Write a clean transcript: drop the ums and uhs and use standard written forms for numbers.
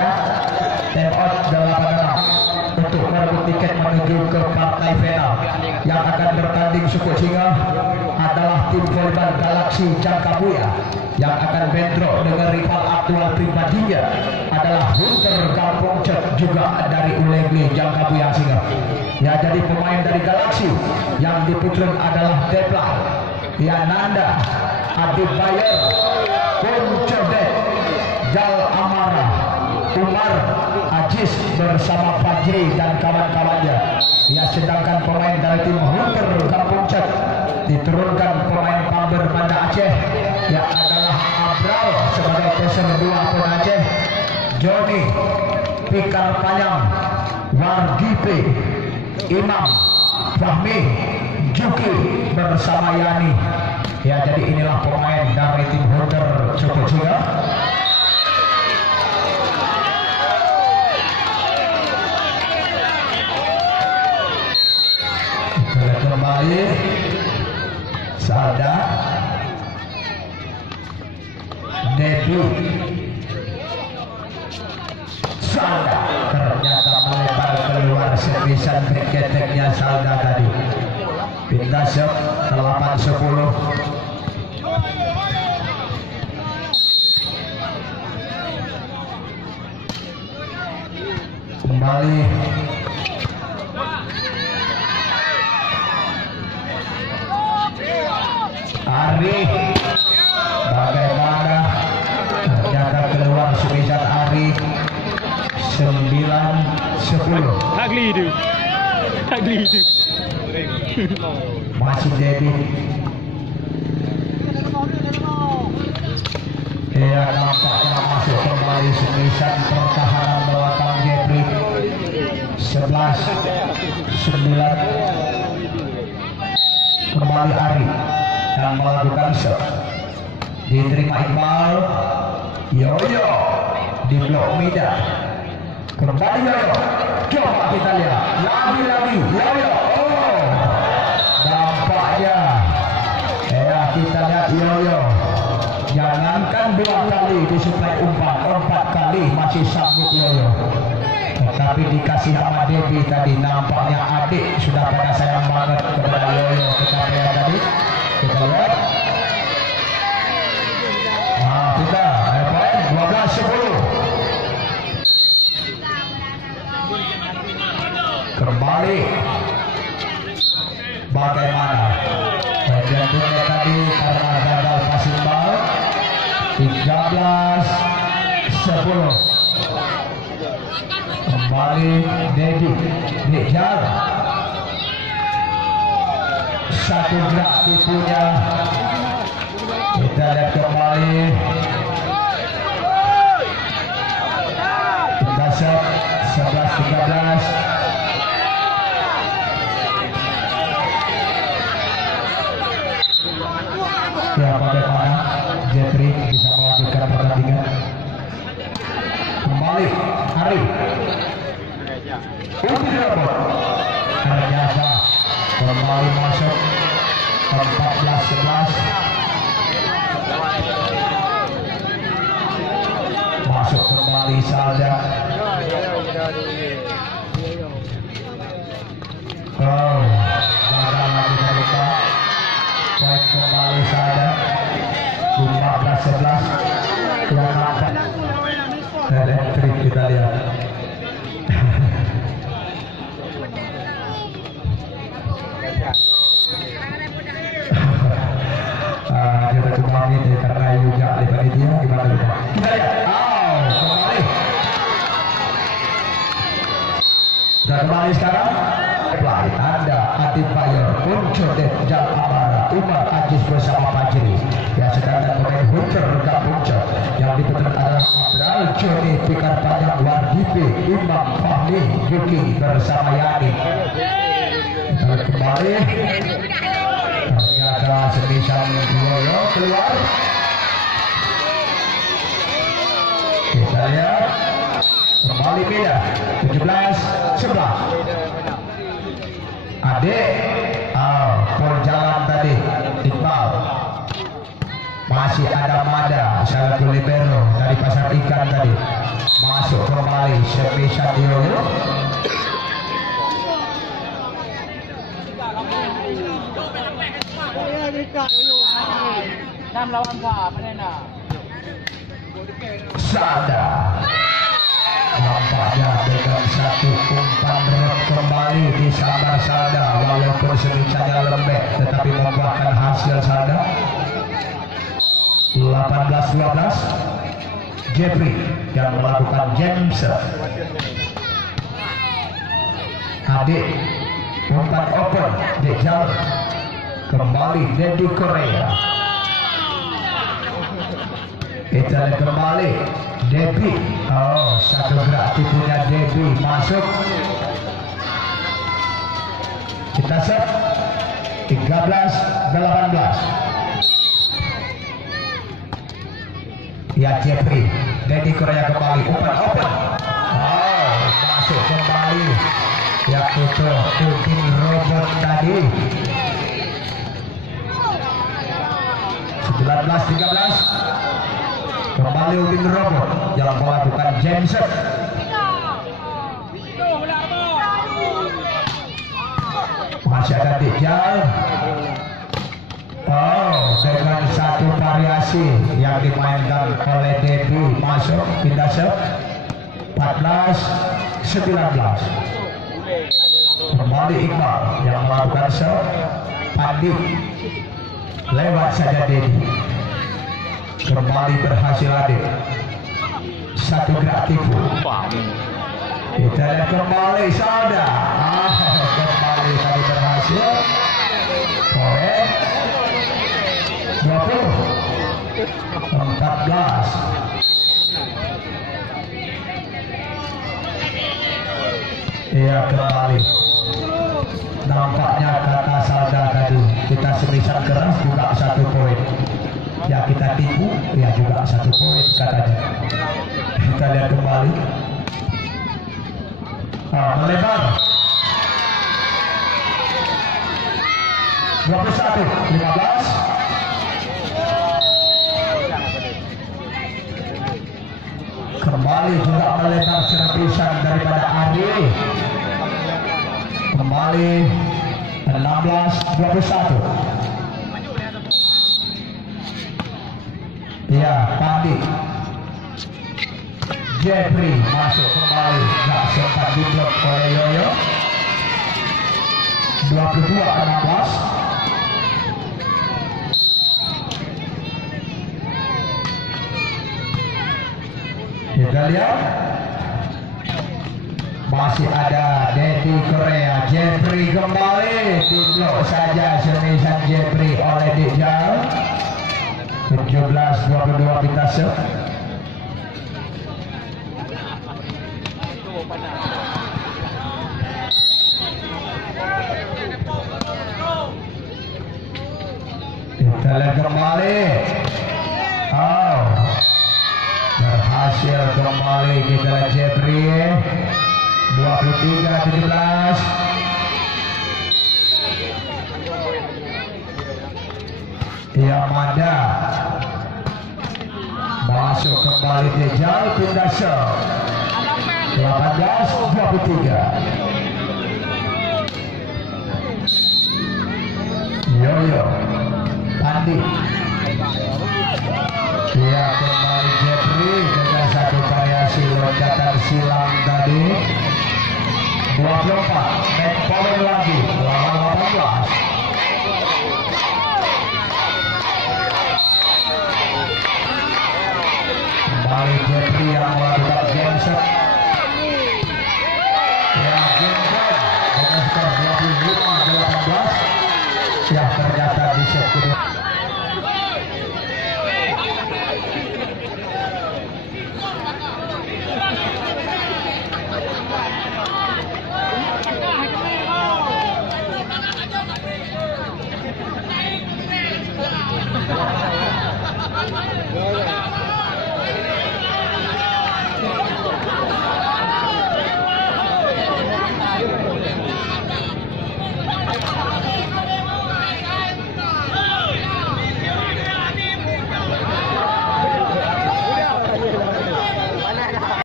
saja. Time out 86 untuk merebut tiket menuju ke partai final yang akan bertanding suku singa adalah tim volleyball Galaxy Jangkabuya yang akan bentrok dengan rival aktual pribadinya adalah Hunter Kampung Cet juga dari Ulegli Jangkabuya Singa. Ya, jadi pemain dari Galaxy yang diputrun adalah Depla, Yananda, Adi Bayer, Kuncedet, Jal Amara, Umar, Ajis bersama Fajri dan kawan-kawannya. Ya, sedangkan pemain dari tim Hunter Kampung Cet diturunkan pemain Pamber Banda Aceh yang adalah Abral sebagai peser 2 pun Aceh, Joni, Pikar Panyang, Wargipe, Imam, Fahmi, Juki bersama Yani. Ya, jadi inilah pemain dari tim Hunter Cukup Singa. Kembali Salda, Debu, Salda ternyata melebar keluar sebisan keteknya Salda tadi. Pindah shot 8-10. Kembali Ari, bagaimana ternyata keluar sebisan Ari 9-10. Ugly itu. Masih Dedi. Ya, nampaknya masuk kembali sebisan pertahanan belakang Jepri 11-9. Kembali Ari yang melakukan shot, diterima Iqbal, Yoyo di blok Mida, kembali Yoyo, coba kita lihat lagi Yoyo. Oh, nampaknya ya, kita lihat Yoyo, jangankan 2 kali disuplai umpan, 4 kali masih sanggup Yoyo. Tapi dikasih sama Debi tadi, nampaknya adik sudah pada sayang banget kepada Yoyo kecapean tadi. Kita lihat, nah sudah, poin 12-10. Kembali, bagaimana? Jantungnya tadi karena gagal passing ball 13-10. Kembali Dedi Dijal, satu gerak tipunya. Kita lihat kembali Dasar 11-13. Ya, bagaimana Jeffrey bisa melakukan pertandingan. Kembali Ari ternyata kembali masuk 14-11. Masuk kembali Salda. Oh, gagal lagi terluka. Baik, kembali Salda 15-11. Yang nampak elektrik kita lihat. Kita kembali karena juga lebar dia gimana kita lihat. Kembali. Dan kembali sekarang Pelai Anda Adi Bayer, Kuncedet, Jal Amara, Umar, Ajis bersama Fajri. Ya, sedangkan pemain Hunter Kampung Cet yang diputar adalah Abral, Joni, Pikar Panjang, Wardipe, Imam, Fahmi, Yuki bersama Yani. Dan kembali ternyata sebisan Yoyo keluar. Kita lihat kembali beda 17-11. Adik pol jalan tadi Iqbal, masih ada Mada salah libero dari pasar ikan tadi, masuk ke Sepisa Dioyo. 6 lawan 4 menena. Sada nampaknya dengan satu umpan rep kembali di Sabar Sada, walaupun sedikitnya lembek tetapi membuahkan hasil. Sada 18-12. Jeffrey yang melakukan James adik umpan open di jalur kembali Dedi Korea. Kita lihat kembali Debbie. Oh, satu gerak tipunya Debbie masuk. Kita set 13-18. Ya, Jeffrey Dedi Korea kembali umpan open. Oh, masuk kembali. Ya, itu Udin Robot tadi. 19-13. Kembali Udin Robot yang melakukan James. Masih ada Dijal. Oh, dengan satu variasi yang dimainkan oleh Debbie masuk pindah set 14-19. Kembali Iqbal yang melakukan set. Pandi lewat saja Debbie. Kembali berhasil adik. Satu gerak tipu. Kita lihat kembali Sada. Kembali tadi berhasil. Korek 20-14. Iya, kembali. Nampaknya kata Sada tadi kita semisal keras juga 1 poin. Ya, kita tipu ya juga 1 poin katanya. Kita lihat kembali. Melebar 21-15. Kembali juga melebar servisan daripada Ari. Kembali 16-21. Ya, Pandi Jeffrey masuk kembali, gak sempat diblok oleh Yoyo. 22-16. Kita lihat masih ada Dedi Korea. Jeffrey kembali diblok saja semisan Jeffrey oleh Dijal. 17-22 kita set. Kita lihat kembali. Oh, berhasil kembali. Kita lihat Jeffrey 23-17. Yamada masuk kembali Dijal pindah set 18-23. Yoyo Pandi. Ya, kembali Jeffrey dengan satu variasi loncatan silang tadi. 24 make poin lagi 18. Kembali Jeffrey yang melakukan game set. Ya, game set dengan skor 25-18. Ya, ternyata di set kedua